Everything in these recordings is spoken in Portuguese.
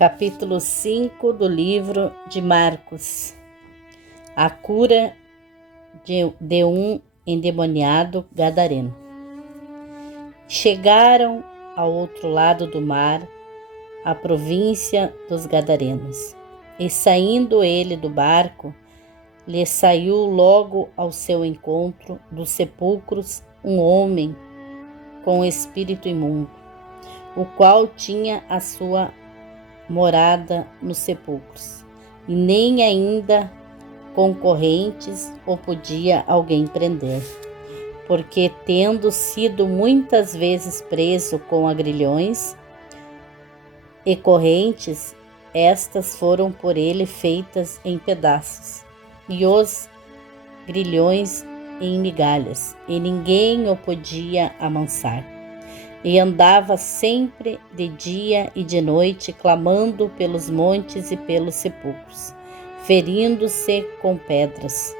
Capítulo 5 do livro de Marcos. A cura de um endemoniado gadareno. Chegaram ao outro lado do mar, a província dos Gadarenos. E saindo ele do barco, lhe saiu logo ao seu encontro dos sepulcros um homem com espírito imundo, o qual tinha a sua morada nos sepulcros, e nem ainda concorrentes o podia alguém prender, porque tendo sido muitas vezes preso com agrilhões e correntes, estas foram por ele feitas em pedaços, e os grilhões em migalhas, e ninguém o podia amansar. E andava sempre de dia e de noite, clamando pelos montes e pelos sepulcros, ferindo-se com pedras.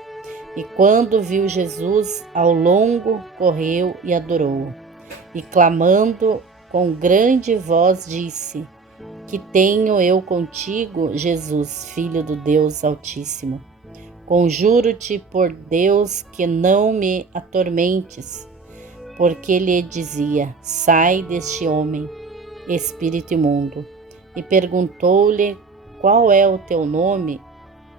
E quando viu Jesus ao longo, correu e adorou-o. E clamando com grande voz disse: Que tenho eu contigo, Jesus, Filho do Deus Altíssimo? Conjuro-te por Deus que não me atormentes. Porque lhe dizia: Sai deste homem, espírito imundo. E perguntou-lhe: Qual é o teu nome?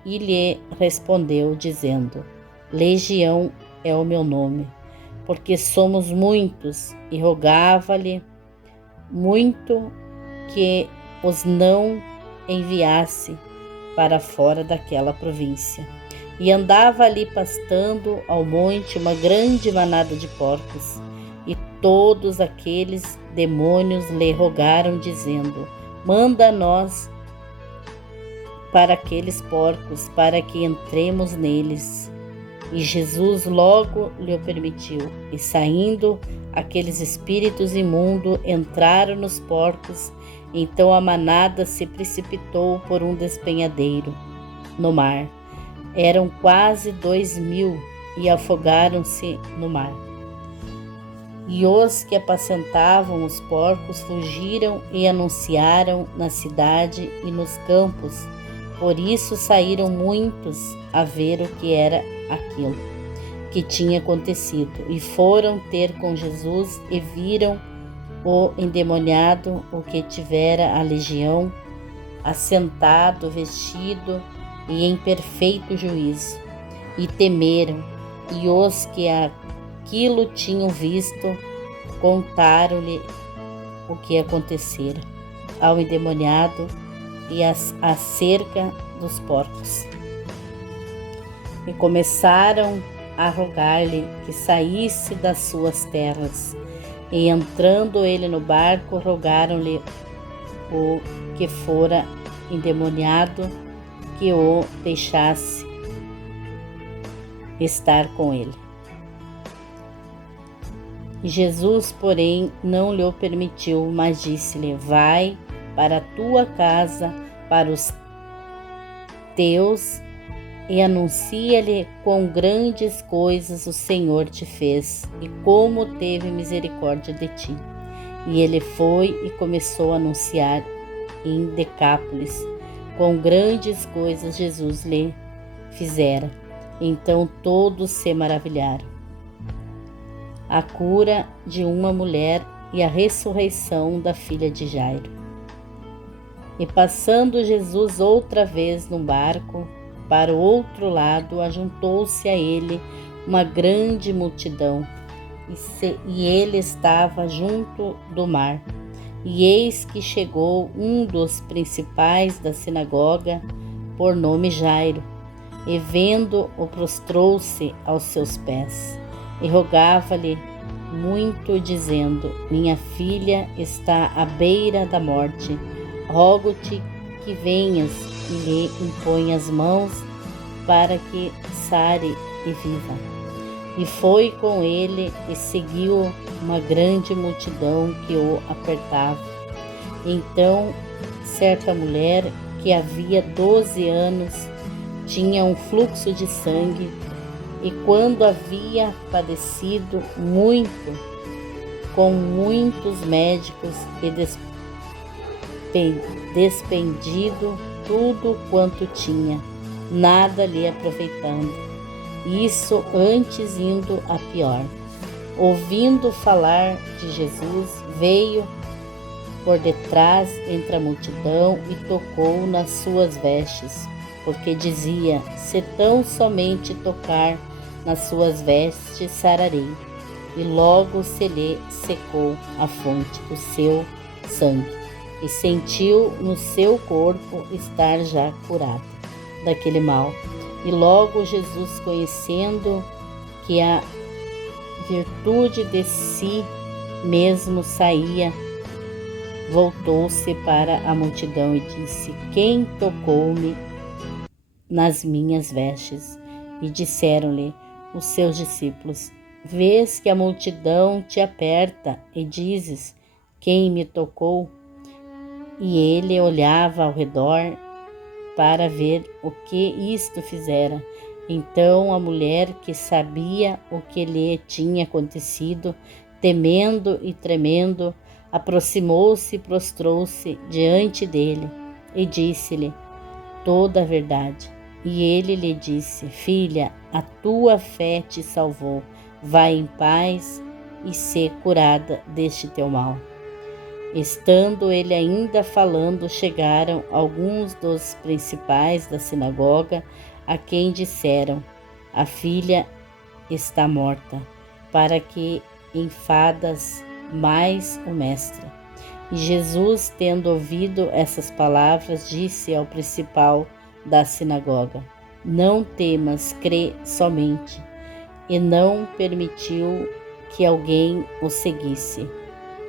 E lhe respondeu, dizendo: Legião é o meu nome, porque somos muitos. E rogava-lhe muito que os não enviasse para fora daquela província. E andava ali pastando ao monte uma grande manada de porcos. E todos aqueles demônios lhe rogaram, dizendo: Manda-nos para aqueles porcos, para que entremos neles. E Jesus logo lhe permitiu. E saindo aqueles espíritos imundos, entraram nos porcos. Então a manada se precipitou por um despenhadeiro no mar. Eram quase 2.000 e afogaram-se no mar. E os que apacentavam os porcos fugiram e anunciaram na cidade e nos campos. Por isso saíram muitos a ver o que era aquilo que tinha acontecido. E foram ter com Jesus e viram o endemoniado, o que tivera a legião, assentado, vestido e em perfeito juízo. E temeram, e os que aquilo tinham visto contaram-lhe o que acontecera ao endemoniado e acerca dos porcos. E começaram a rogar-lhe que saísse das suas terras. E entrando ele no barco, rogaram-lhe o que fora endemoniado que o deixasse estar com ele. E Jesus, porém, não lhe o permitiu, mas disse-lhe: Vai para a tua casa, para os teus, e anuncia-lhe quão grandes coisas o Senhor te fez, e como teve misericórdia de ti. E ele foi e começou a anunciar em Decápolis quão grandes coisas Jesus lhe fizera. Então todos se maravilharam. A cura de uma mulher e a ressurreição da filha de Jairo. E passando Jesus outra vez no barco para o outro lado, ajuntou-se a ele uma grande multidão, e ele estava junto do mar. E eis que chegou um dos principais da sinagoga, por nome Jairo, e vendo-o prostrou-se aos seus pés, e rogava-lhe muito, dizendo: Minha filha está à beira da morte. Rogo-te que venhas e lhe impõe as mãos para que sare e viva. E foi com ele e seguiu uma grande multidão que o apertava. Então certa mulher que havia 12 anos tinha um fluxo de sangue, e quando havia padecido muito com muitos médicos despendido tudo quanto tinha, nada lhe aproveitando. Isso antes indo a pior. Ouvindo falar de Jesus, veio por detrás entre a multidão e tocou nas suas vestes, porque dizia: se tão somente tocar nas suas vestes, sararei. E logo se lhe secou a fonte do seu sangue, e sentiu no seu corpo estar já curado daquele mal. E logo Jesus, conhecendo que a virtude de si mesmo saía, voltou-se para a multidão e disse: quem tocou-me nas minhas vestes? E disseram-lhe os seus discípulos: vês que a multidão te aperta e dizes: quem me tocou? E ele olhava ao redor para ver o que isto fizera. Então a mulher, que sabia o que lhe tinha acontecido, temendo e tremendo, aproximou-se e prostrou-se diante dele e disse-lhe toda a verdade. E ele lhe disse: filha, a tua fé te salvou. Vai em paz e sê curada deste teu mal. Estando ele ainda falando, chegaram alguns dos principais da sinagoga, a quem disseram: a filha está morta, para que enfadas mais o mestre? E Jesus, tendo ouvido essas palavras, disse ao principal da sinagoga: não temas, crê somente. E não permitiu que alguém o seguisse,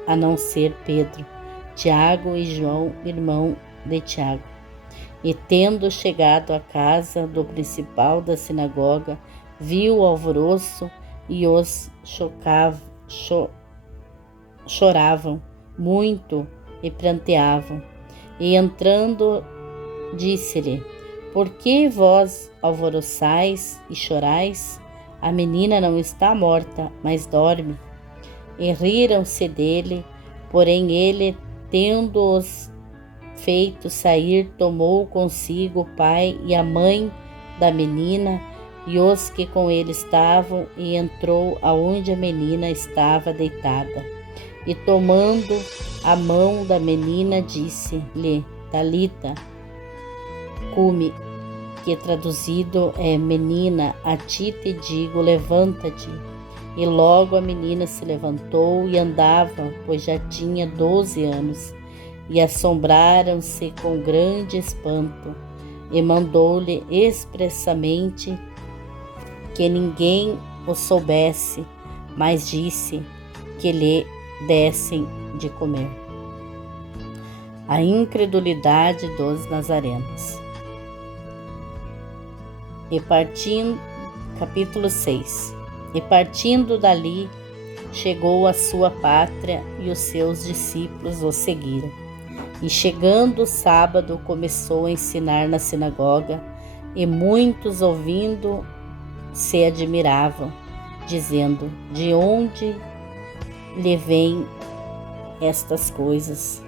a não ser Pedro, Tiago e João, irmão de Tiago. E tendo chegado à casa do principal da sinagoga, viu o alvoroço e os choravam muito e pranteavam. E entrando, disse-lhe: por que vós alvoroçais e chorais? A menina não está morta, mas dorme. E riram-se dele, porém ele, tendo-os feito sair, tomou consigo o pai e a mãe da menina e os que com ele estavam, e entrou aonde a menina estava deitada. E tomando a mão da menina, disse-lhe: Talita cumi, que traduzido é: menina, a ti te digo, levanta-te. E logo a menina se levantou e andava, pois já tinha 12 anos. E assombraram-se com grande espanto, e mandou-lhe expressamente que ninguém o soubesse, mas disse que lhe dessem de comer. A incredulidade dos nazarenos. Capítulo 6. E partindo dali, chegou à sua pátria, e os seus discípulos o seguiram. E chegando o sábado, começou a ensinar na sinagoga, e muitos, ouvindo, se admiravam, dizendo: de onde lhe vêm estas coisas?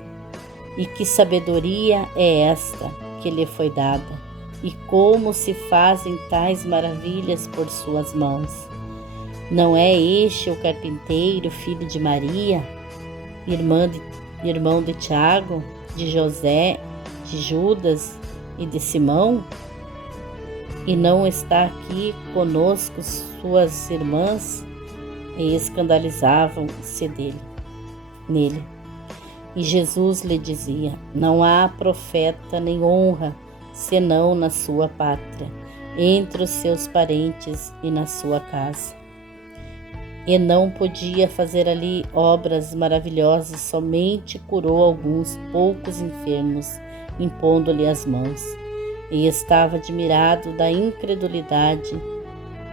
E que sabedoria é esta que lhe foi dada? E como se fazem tais maravilhas por suas mãos? Não é este o carpinteiro, filho de Maria, irmão de Tiago, de José, de Judas e de Simão? E não está aqui conosco suas irmãs? E escandalizavam-se nele. E Jesus lhe dizia: não há profeta nem honra, senão na sua pátria, entre os seus parentes e na sua casa. E não podia fazer ali obras maravilhosas, somente curou alguns poucos enfermos, impondo-lhe as mãos. E estava admirado da incredulidade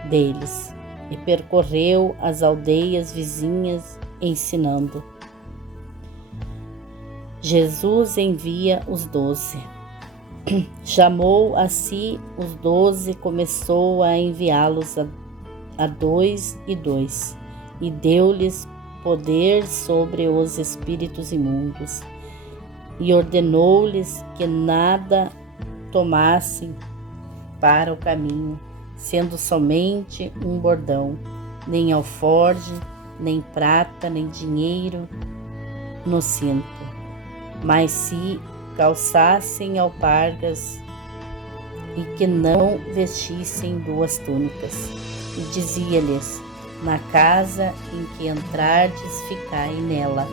deles, e percorreu as aldeias vizinhas, ensinando. Jesus envia os 12. Chamou a si os 12, começou a enviá-los a 2 e 2, e deu-lhes poder sobre os espíritos imundos, e ordenou-lhes que nada tomassem para o caminho, sendo somente um bordão, nem alforje, nem prata, nem dinheiro no cinto, mas se calçassem alpargas e que não vestissem 2 túnicas. E dizia-lhes: na casa em que entrardes, ficai nela,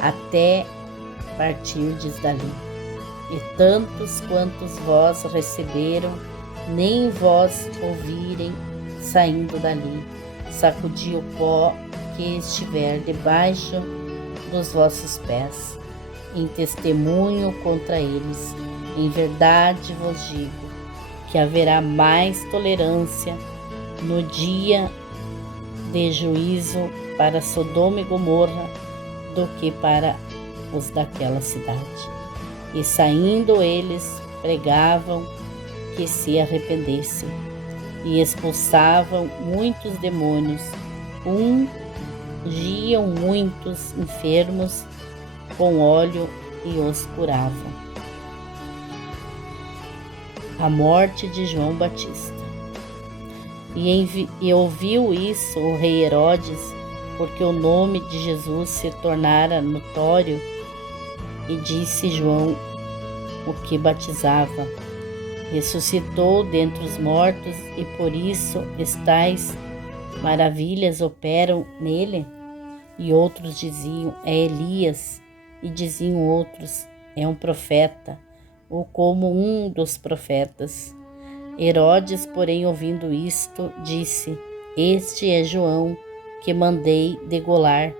até partirdes dali. E tantos quantos vós receberam, nem vós ouvirem saindo dali, sacudi o pó que estiver debaixo dos vossos pés, em testemunho contra eles. Em verdade vos digo que haverá mais tolerância no dia de juízo para Sodoma e Gomorra do que para os daquela cidade. E saindo eles, pregavam que se arrependessem, e expulsavam muitos demônios, ungiam muitos enfermos com óleo e os curavam. A morte de João Batista. E ouviu isso o rei Herodes, porque o nome de Jesus se tornara notório, e disse João, o que batizava: ressuscitou dentre os mortos, e por isso estas maravilhas operam nele. E outros diziam: é Elias. E diziam outros: é um profeta, ou como um dos profetas. Herodes, porém, ouvindo isto, disse: este é João, que mandei degolar,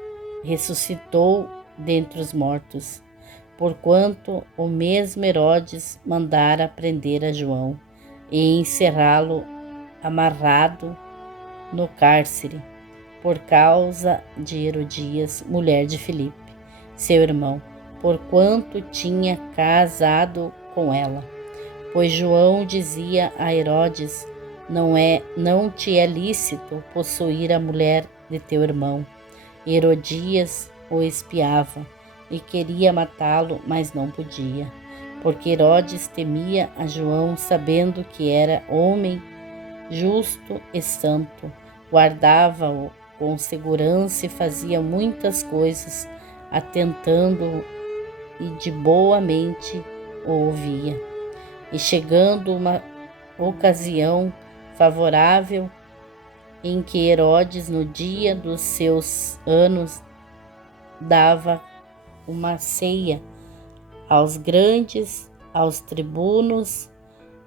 ressuscitou dentre os mortos. Porquanto o mesmo Herodes mandara prender a João e encerrá-lo amarrado no cárcere, por causa de Herodias, mulher de Filipe, seu irmão, porquanto tinha casado com ela. Pois João dizia a Herodes: não te é lícito possuir a mulher de teu irmão. Herodias o espiava e queria matá-lo, mas não podia, porque Herodes temia a João, sabendo que era homem justo e santo, guardava-o com segurança e fazia muitas coisas, atentando-o, e de boa mente o ouvia. E chegando uma ocasião favorável, em que Herodes, no dia dos seus anos, dava uma ceia aos grandes, aos tribunos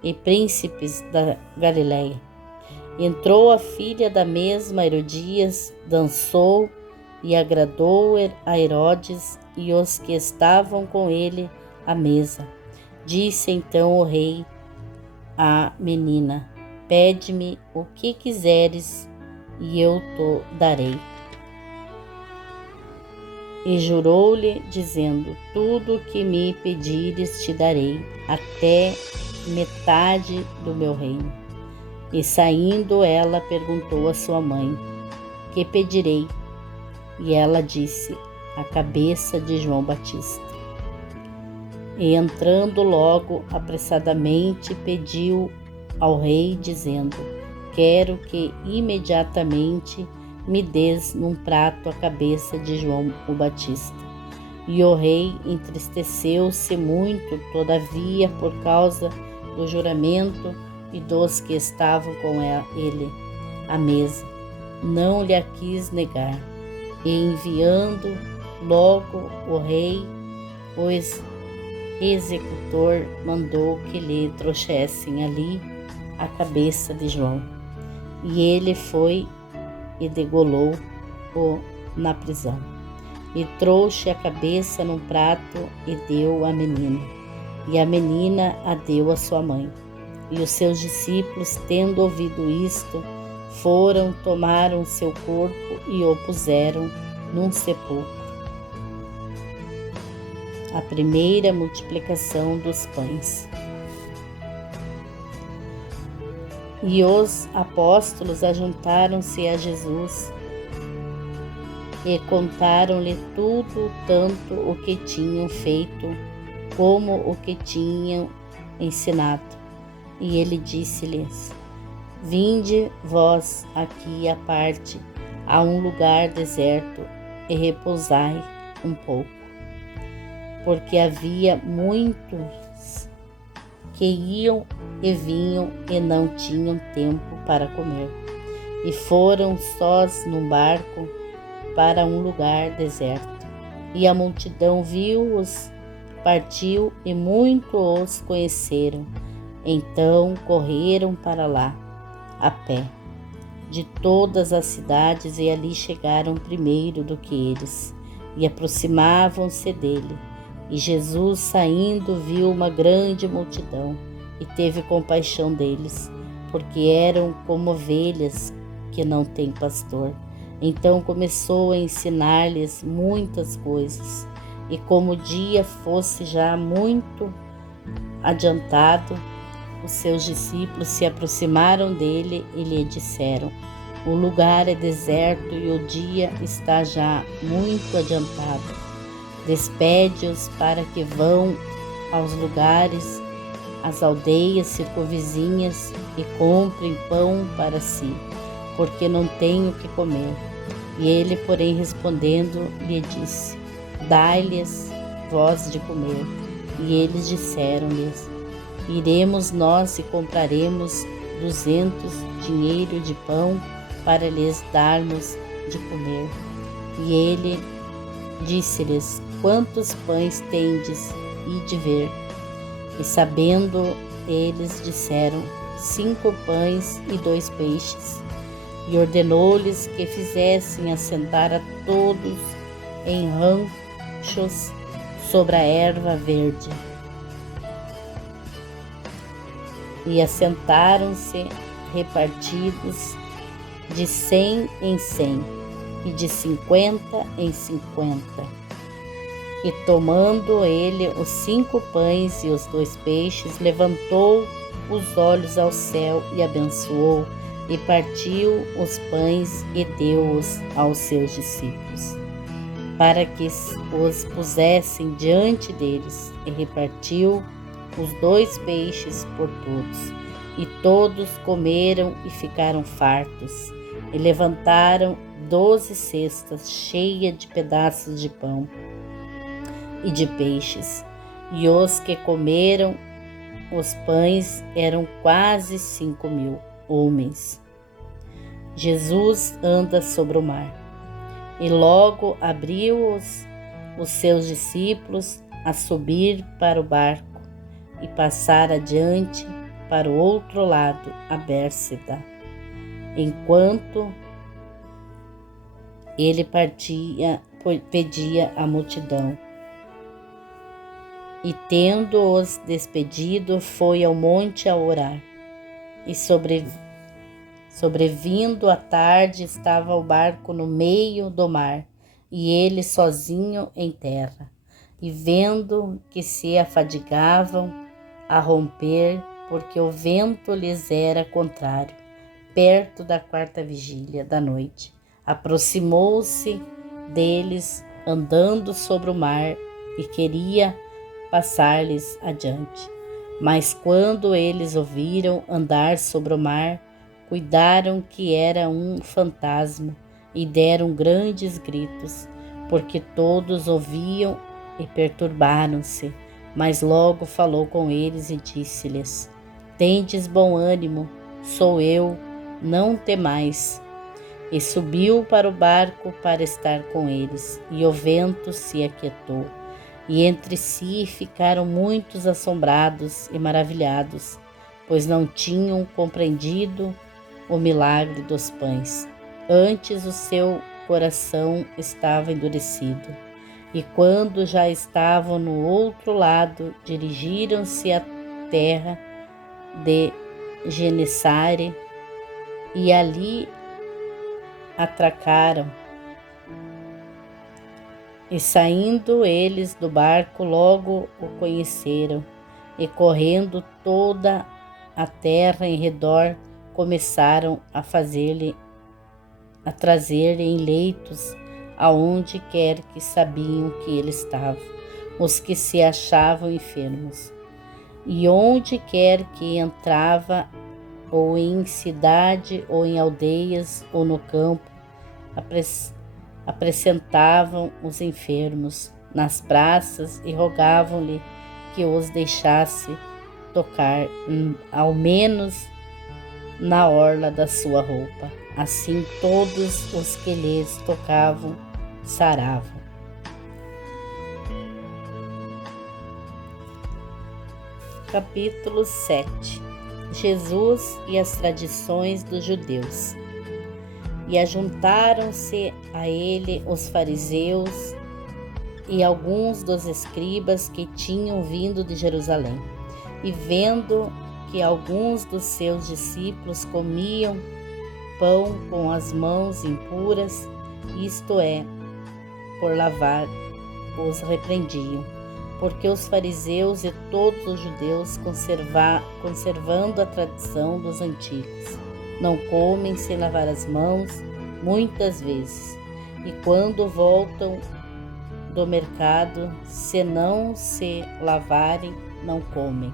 e príncipes da Galileia. Entrou a filha da mesma Herodias, dançou e agradou a Herodes e os que estavam com ele à mesa. Disse então o rei à menina: pede-me o que quiseres e eu te darei. E jurou-lhe, dizendo: tudo o que me pedires te darei, até metade do meu reino. E saindo ela perguntou a sua mãe: que pedirei? E ela disse: a cabeça de João Batista. E entrando logo apressadamente pediu ao rei, dizendo: quero que imediatamente me des num prato a cabeça de João o Batista. E o rei entristeceu-se muito, todavia, por causa do juramento e dos que estavam com ele à mesa, não lhe quis negar. E enviando logo o rei, o executor mandou que lhe trouxessem ali a cabeça de João. E ele foi e degolou-o na prisão. E trouxe a cabeça num prato e deu à menina. E a menina a deu à sua mãe. E os seus discípulos, tendo ouvido isto, foram, tomaram seu corpo e o puseram num sepulcro. A primeira multiplicação dos pães. E os apóstolos ajuntaram-se a Jesus e contaram-lhe tudo, tanto o que tinham feito como o que tinham ensinado. E ele disse-lhes: Vinde vós aqui à parte, a um lugar deserto, e repousai um pouco. Porque havia muitos que iam e vinham e não tinham tempo para comer. E foram sós num barco para um lugar deserto. E a multidão viu-os, partiu e muito os conheceram. Então correram para lá, a pé, de todas as cidades, e ali chegaram primeiro do que eles, e aproximavam-se dele. E Jesus, saindo, viu uma grande multidão, e teve compaixão deles, porque eram como ovelhas que não têm pastor. Então começou a ensinar-lhes muitas coisas. E como o dia fosse já muito adiantado, os seus discípulos se aproximaram dele e lhe disseram: O lugar é deserto e o dia está já muito adiantado. Despede-os para que vão aos lugares, às aldeias circunvizinhas, e comprem pão para si, porque não têm o que comer. E ele, porém, respondendo, lhe disse: Dai-lhes vós de comer. E eles disseram-lhes: Iremos nós e compraremos 200 dinheiro de pão para lhes darmos de comer. E ele disse-lhes: Quantos pães tendes? Ide ver. E sabendo, eles disseram: 5 pães e 2 peixes. E ordenou-lhes que fizessem assentar a todos em ranchos sobre a erva verde. E assentaram-se repartidos de 100 em 100 e de 50 em 50. E tomando ele os 5 pães e os 2 peixes, levantou os olhos ao céu e abençoou, e partiu os pães e deu-os aos seus discípulos, para que os pusessem diante deles, e repartiu os 2 peixes por todos. E todos comeram e ficaram fartos, e levantaram 12 cestas cheias de pedaços de pão e de peixes. E os que comeram os pães eram quase 5.000 homens. Jesus anda sobre o mar. E logo abriu os seus discípulos a subir para o barco e passar adiante para o outro lado, a Bérsida. Enquanto ele partia, pedia à multidão. E tendo-os despedido, foi ao monte a orar. E sobrevindo a tarde, estava o barco no meio do mar, e ele sozinho em terra. E vendo que se afadigavam a romper, porque o vento lhes era contrário, perto da 4ª vigília da noite, aproximou-se deles andando sobre o mar, e queria passar-lhes adiante. Mas quando eles o viram andar sobre o mar, cuidaram que era um fantasma, e deram grandes gritos, porque todos ouviam, e perturbaram-se. Mas logo falou com eles e disse-lhes: Tendes bom ânimo, sou eu, não temais. E subiu para o barco para estar com eles, e o vento se aquietou. E entre si ficaram muitos assombrados e maravilhados, pois não tinham compreendido o milagre dos pães. Antes o seu coração estava endurecido. E quando já estavam no outro lado, dirigiram-se à terra de Genesare, e ali atracaram. E saindo eles do barco, logo o conheceram, e correndo toda a terra em redor, começaram a trazer-lhe em leitos aonde quer que sabiam que ele estava. os que se achavam enfermos. E onde quer que entrava, ou em cidade, ou em aldeias, ou no campo, apresentavam os enfermos nas praças e rogavam-lhe que os deixasse tocar, ao menos na orla da sua roupa. Assim todos os que lhes tocavam saravam. Capítulo 7. Jesus e as tradições dos judeus. E ajuntaram-se a ele os fariseus e alguns dos escribas que tinham vindo de Jerusalém. E vendo que alguns dos seus discípulos comiam pão com as mãos impuras, isto é, por lavar, os repreendiam. Porque os fariseus e todos os judeus, conservando a tradição dos antigos, não comem sem lavar as mãos muitas vezes, e quando voltam do mercado, se não se lavarem, não comem.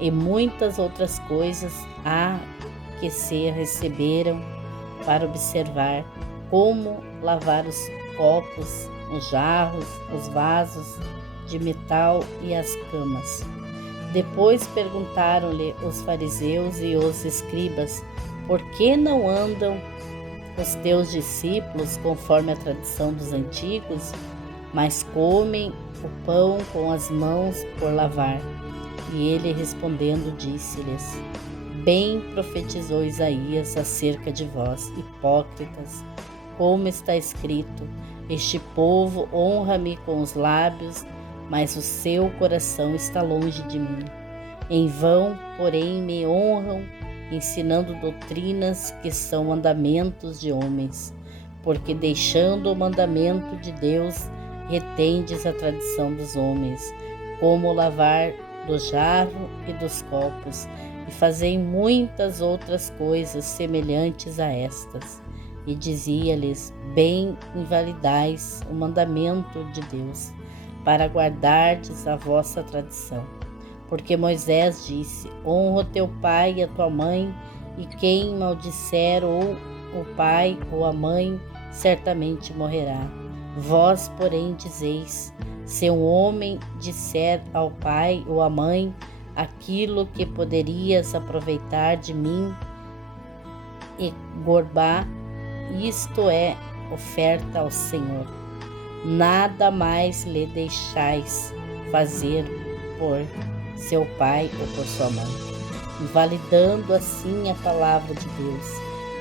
E muitas outras coisas há que se receberam para observar, como lavar os copos, os jarros, os vasos de metal e as camas. Depois perguntaram-lhe os fariseus e os escribas: por que não andam os teus discípulos conforme a tradição dos antigos, mas comem o pão com as mãos por lavar? E ele respondendo disse-lhes: bem profetizou Isaías acerca de vós, hipócritas, como está escrito: este povo honra-me com os lábios, mas o seu coração está longe de mim. Em vão, porém, me honram, ensinando doutrinas que são mandamentos de homens, porque deixando o mandamento de Deus, retendes a tradição dos homens, como o lavar do jarro e dos copos, e fazei muitas outras coisas semelhantes a estas. E dizia-lhes: bem invalidais o mandamento de Deus, para guardardes a vossa tradição. Porque Moisés disse: honra o teu pai e a tua mãe, e quem maldisser ou o pai ou a mãe, certamente morrerá. Vós, porém, dizeis: se um homem disser ao pai ou à mãe aquilo que poderias aproveitar de mim e gorbar, isto é oferta ao Senhor. Nada mais lhe deixais fazer por seu pai ou por sua mãe, invalidando assim a palavra de Deus,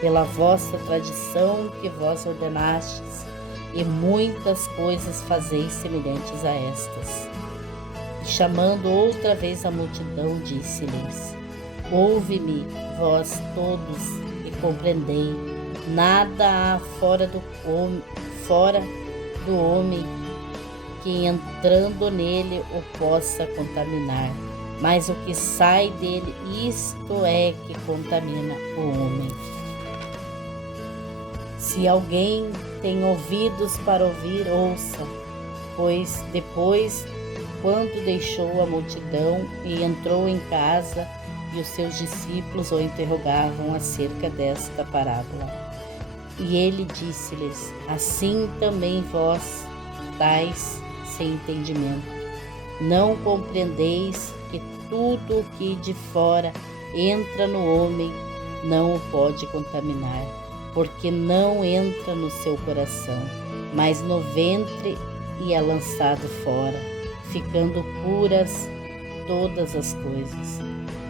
pela vossa tradição que vós ordenastes, e muitas coisas fazeis semelhantes a estas. E chamando outra vez a multidão, disse-lhes: ouve-me, vós todos, e compreendei, nada há fora do homem que entrando nele o possa contaminar, mas o que sai dele, isto é que contamina o homem. Se alguém tem ouvidos para ouvir, ouça. Pois depois, quando deixou a multidão e entrou em casa, e os seus discípulos o interrogavam acerca desta parábola. E ele disse-lhes: assim também vós estáis sem entendimento. Não compreendeis que tudo o que de fora entra no homem não o pode contaminar, porque não entra no seu coração, mas no ventre, e é lançado fora, ficando puras todas as coisas.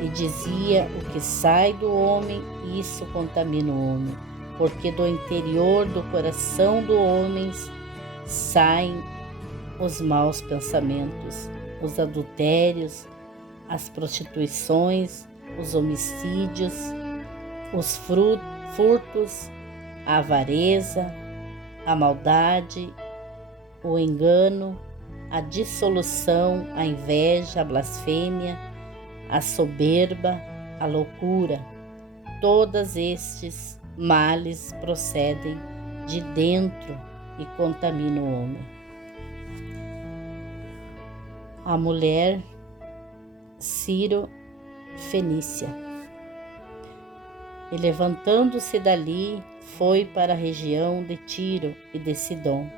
E dizia: o que sai do homem, isso contamina o homem, porque do interior do coração do homem saem os maus pensamentos, os adultérios, as prostituições, os homicídios, os furtos, a avareza, a maldade, o engano, a dissolução, a inveja, a blasfêmia, a soberba, a loucura. Todos estes males procedem de dentro e contaminam o homem. a mulher Ciro-fenícia. E levantando-se dali, foi para a região de Tiro e de Sidom,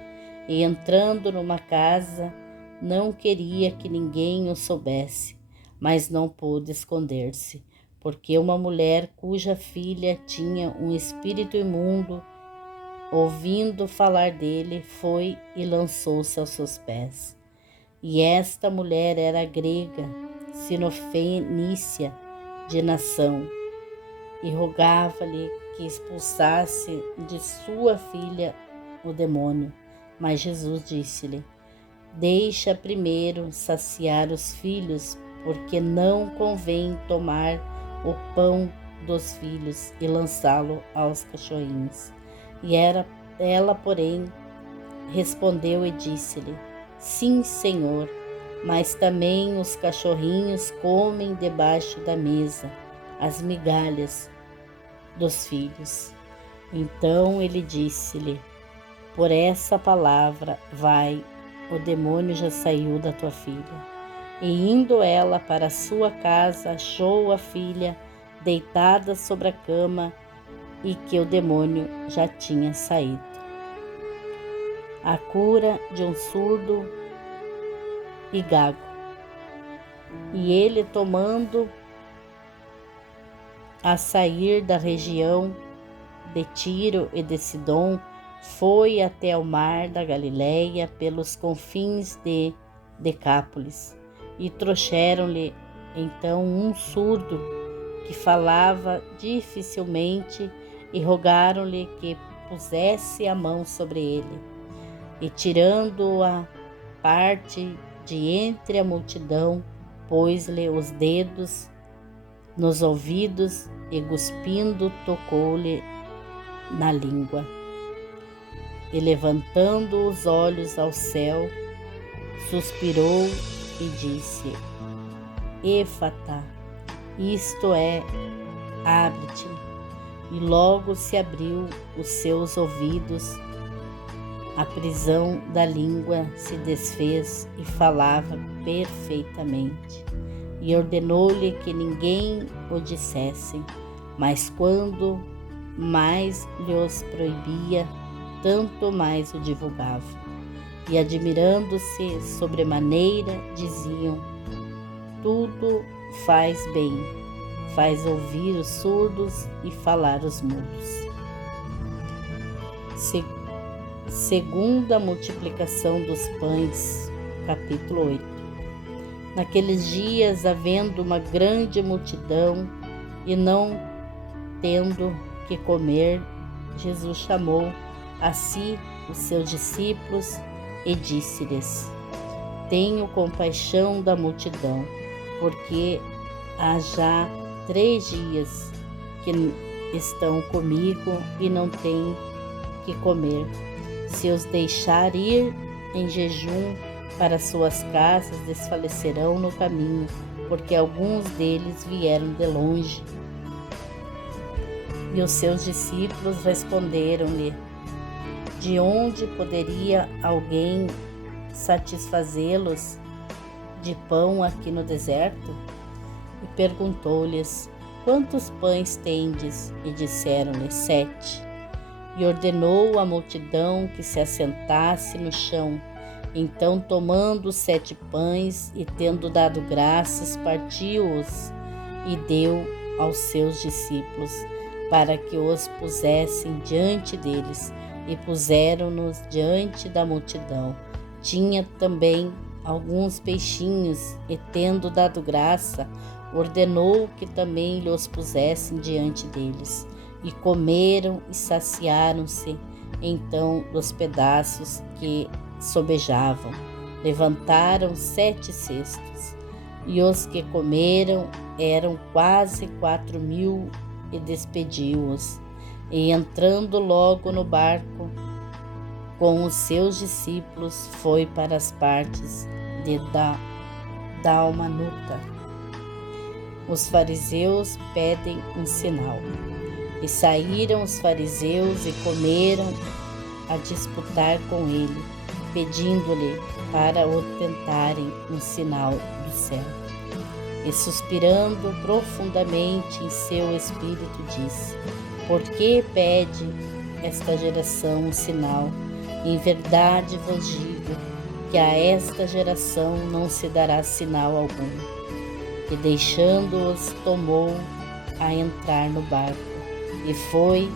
e entrando numa casa, não queria que ninguém o soubesse, mas não pôde esconder-se, porque uma mulher cuja filha tinha um espírito imundo, ouvindo falar dele, foi e lançou-se aos seus pés. E esta mulher era grega, sinofenícia de nação, e rogava-lhe que expulsasse de sua filha o demônio. Mas Jesus disse-lhe: deixa primeiro saciar os filhos, porque não convém tomar o pão dos filhos e lançá-lo aos cachorrinhos. E ela, porém, respondeu e disse-lhe: sim, Senhor, mas também os cachorrinhos comem debaixo da mesa as migalhas dos filhos. Então ele disse-lhe: por essa palavra, vai, o demônio já saiu da tua filha. E indo ela para sua casa, achou a filha deitada sobre a cama e que o demônio já tinha saído. A cura de um surdo e gago. E ele, tomando a sair da região de Tiro e de Sidom, foi até o mar da Galileia pelos confins de Decápolis, e trouxeram-lhe então um surdo que falava dificilmente, e rogaram-lhe que pusesse a mão sobre ele. E tirando-o à parte de entre a multidão, pôs-lhe os dedos nos ouvidos e, cuspindo, tocou-lhe na língua. E levantando os olhos ao céu, suspirou e disse: Éfata, isto é, abre-te. E logo se abriu os seus ouvidos, a prisão da língua se desfez e falava perfeitamente. E ordenou-lhe que ninguém o dissesse, mas quando mais lhes proibia, tanto mais o divulgava. E admirando-se sobremaneira, diziam: tudo faz bem, faz ouvir os surdos e falar os mudos. Segunda multiplicação dos pães, capítulo 8. Naqueles dias, havendo uma grande multidão e não tendo que comer, Jesus chamou a si os seus discípulos e disse-lhes: tenho compaixão da multidão, porque há já 3 dias que estão comigo e não têm que comer. Se os deixar ir em jejum para suas casas, desfalecerão no caminho, porque alguns deles vieram de longe. E os seus discípulos responderam-lhe: de onde poderia alguém satisfazê-los de pão aqui no deserto? E perguntou-lhes: quantos pães tendes? E disseram-lhe: 7. E ordenou à multidão que se assentasse no chão. Então, tomando os 7 pães e tendo dado graças, partiu-os e deu aos seus discípulos, para que os pusessem diante deles, e puseram-nos diante da multidão. Tinha também alguns peixinhos, e tendo dado graça, ordenou que também lhes pusessem diante deles. E comeram e saciaram-se então dos pedaços que sobejavam. Levantaram 7 cestos, e os que comeram eram quase 4.000, e despediu-os. E entrando logo no barco com os seus discípulos, foi para as partes de Dalmanuta. Os fariseus pedem um sinal. E saíram os fariseus e comeram a disputar com ele, pedindo-lhe para o tentarem um sinal do céu. E suspirando profundamente em seu espírito, disse: Por que pede esta geração um sinal? Em verdade vos digo que a esta geração não se dará sinal algum. E deixando-os, tomou a entrar no barco e foi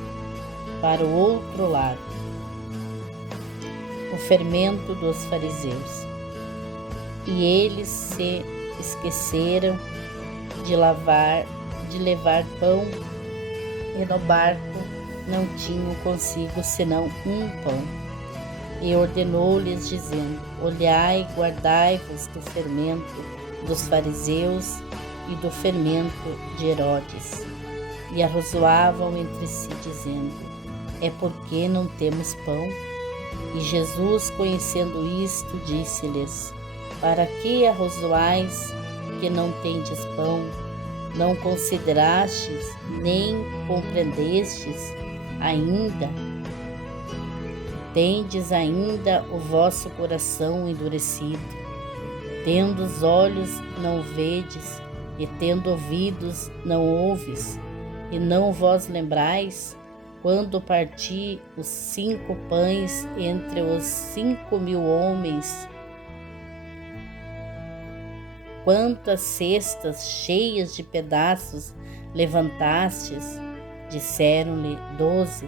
para o outro lado. O fermento dos fariseus. E eles se esqueceram de levar pão, e no barco não tinham consigo senão um pão. E ordenou-lhes, dizendo: Olhai, guardai-vos do fermento dos fariseus e do fermento de Herodes. E arrazoavam entre si, dizendo: É porque não temos pão? E Jesus, conhecendo isto, disse-lhes: Para que arrazoais que não tendes pão? Não considerastes, nem compreendestes ainda? Tendes ainda o vosso coração endurecido? Tendo os olhos, não vedes, e tendo ouvidos, não ouves? E não vos lembrais, quando parti os 5 pães entre os 5.000 homens, quantas cestas cheias de pedaços levantastes? Disseram-lhe: 12.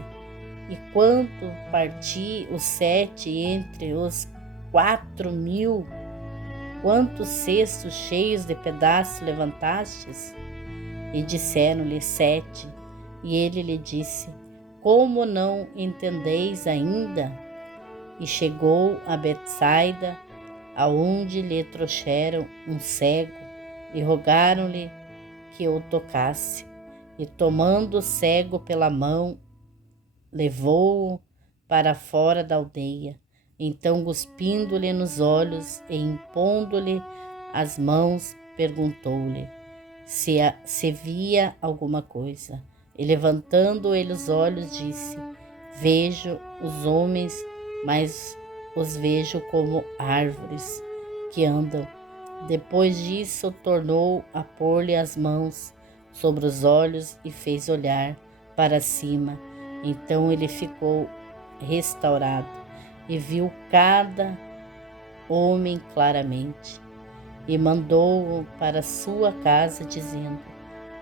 E quanto parti os 7 entre os 4.000, quantos cestos cheios de pedaços levantastes? E disseram-lhe: 7. E ele lhe disse: Como não entendeis ainda? E chegou a Betsaida, aonde lhe trouxeram um cego, e rogaram-lhe que o tocasse. E tomando o cego pela mão, levou-o para fora da aldeia. Então, cuspindo-lhe nos olhos e impondo-lhe as mãos, perguntou-lhe se via alguma coisa. E levantando ele os olhos, disse: Vejo os homens, mas os vejo como árvores que andam. Depois disso, tornou a pôr-lhe as mãos sobre os olhos e fez olhar para cima. Então ele ficou restaurado e viu cada homem claramente. E mandou-o para sua casa, dizendo: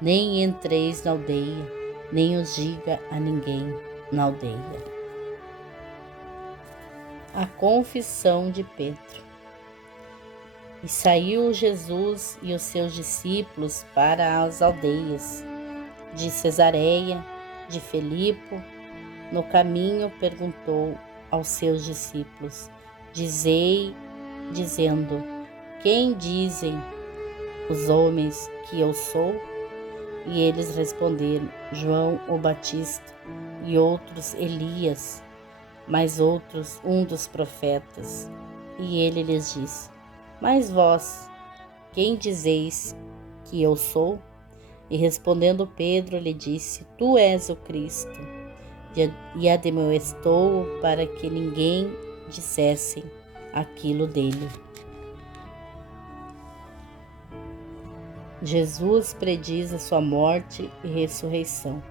Nem entreis na aldeia, nem os diga a ninguém na aldeia. A confissão de Pedro. E saiu Jesus e os seus discípulos para as aldeias de Cesareia de Filipe. No caminho perguntou aos seus discípulos, dizendo: Quem dizem os homens que eu sou? E eles responderam: João o Batista, e outros Elias, mas outros um dos profetas. E ele lhes disse: Mas vós, quem dizeis que eu sou? E respondendo Pedro lhe disse: Tu és o Cristo. E admoestou para que ninguém dissesse aquilo dele. Jesus prediz a sua morte e ressurreição.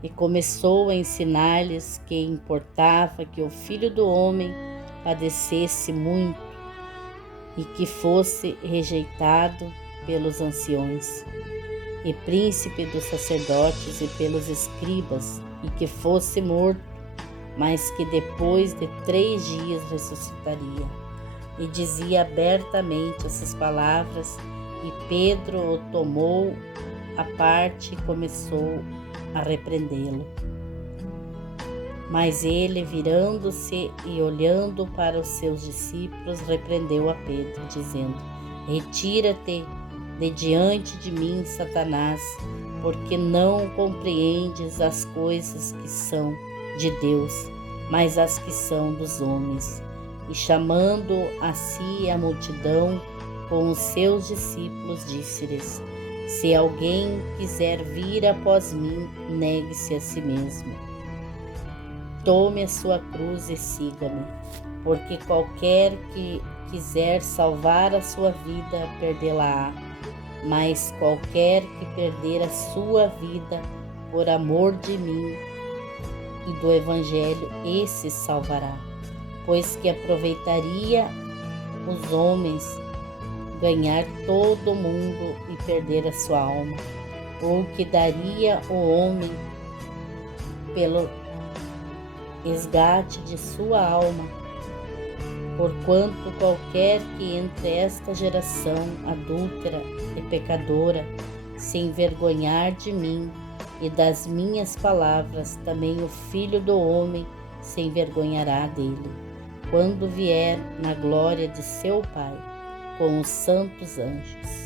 E começou a ensinar-lhes que importava que o Filho do Homem padecesse muito e que fosse rejeitado pelos anciões e príncipe dos sacerdotes e pelos escribas, e que fosse morto, mas que depois de 3 dias ressuscitaria. E dizia abertamente essas palavras, e Pedro o tomou à parte e começou a repreendê-lo. Mas ele, virando-se e olhando para os seus discípulos, repreendeu a Pedro, dizendo: Retira-te de diante de mim, Satanás, porque não compreendes as coisas que são de Deus, mas as que são dos homens. E chamando a si a multidão com os seus discípulos, disse-lhes: Se alguém quiser vir após mim, negue-se a si mesmo. Tome a sua cruz e siga-me. porque qualquer que quiser salvar a sua vida, perdê-la-á, mas qualquer que perder a sua vida por amor de mim e do Evangelho, esse salvará. Pois que aproveitaria os homens ganhar todo o mundo e perder a sua alma, ou que daria o homem pelo resgate de sua alma. Porquanto qualquer que entre esta geração adúltera e pecadora se envergonhar de mim e das minhas palavras, também o Filho do Homem se envergonhará dele, quando vier na glória de seu Pai com os santos anjos.